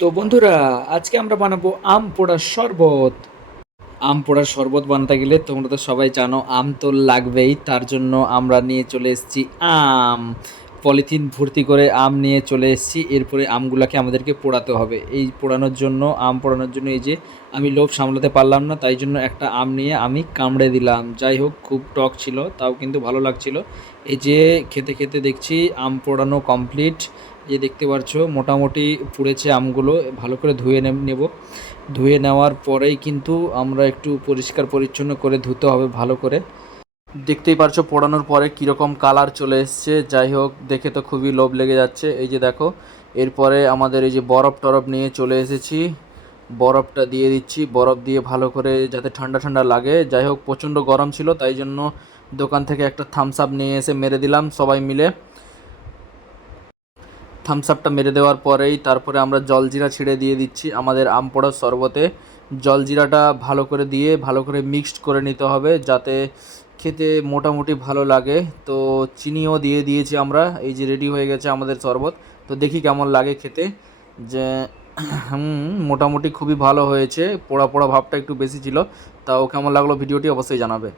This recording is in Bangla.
তো বন্ধুরা, আজকে আমরা বানাবো আম পোড়ার শরবত। আম পোড়ার শরবত বানাতে গেলে তোমরা তো সবাই জানো আম তো লাগবেই। তার জন্য আমরা নিয়ে চলে এসেছি আম। পলিথিন ভর্তি করে আম নিয়ে চলে এসেছি। এরপরে আমগুলাকে আমাদেরকে পোড়াতে হবে। এই পোড়ানোর জন্য আম পোড়ানোর জন্য এই যে আমি লোভ সামলাতে পারলাম না, তাই জন্য একটা আম নিয়ে আমি কামড়ে দিলাম। যাই হোক, খুব টক ছিল, তাও কিন্তু ভালো লাগছিল। এই যে খেতে খেতে দেখছি আম পোড়ানো কমপ্লিট। যে দেখতে পাচ্ছ মোটামুটি পুড়েছে আমগুলো। ভালো করে ধুয়ে নেব। ধুয়ে নেওয়ার পরেই কিন্তু আমরা একটু পরিষ্কার পরিচ্ছন্ন করে ধুতে হবে ভালো করে। দেখতেই পারছো পোড়ানোর পরে কীরকম কালার চলে এসছে। যাই হোক, দেখে তো খুবই লোভ লেগে যাচ্ছে। এই যে দেখো, এরপরে আমাদের এই যে বরফ টরফ নিয়ে চলে এসেছি। বরফটা দিয়ে দিচ্ছি, বরফ দিয়ে ভালো করে যাতে ঠান্ডা ঠান্ডা লাগে। যাই হোক, প্রচণ্ড গরম ছিল, তাই জন্য দোকান থেকে একটা থামস আপ নিয়ে এসে মেরে দিলাম সবাই মিলে। থামস আপটা মেরে দেওয়ার পরেই তারপরে আমরা জলজিরা ছিঁড়ে দিয়ে দিচ্ছি আমাদের আম পোড়ার শরবতে। জলজিরাটা ভালো করে দিয়ে ভালো করে মিক্সড করে নিতে হবে যাতে খেতে মোটামুটি ভালো লাগে। তো চিনিও দিয়ে দিয়েছি আমরা। এই যে রেডি হয়ে গেছে আমাদের শরবত। তো দেখি কেমন লাগে খেতে। যে মোটামুটি খুবই ভালো হয়েছে। পোড়া পোড়া ভাবটা একটু বেশি ছিল। তাও কেমন লাগলো ভিডিওটি অবশ্যই জানাবে।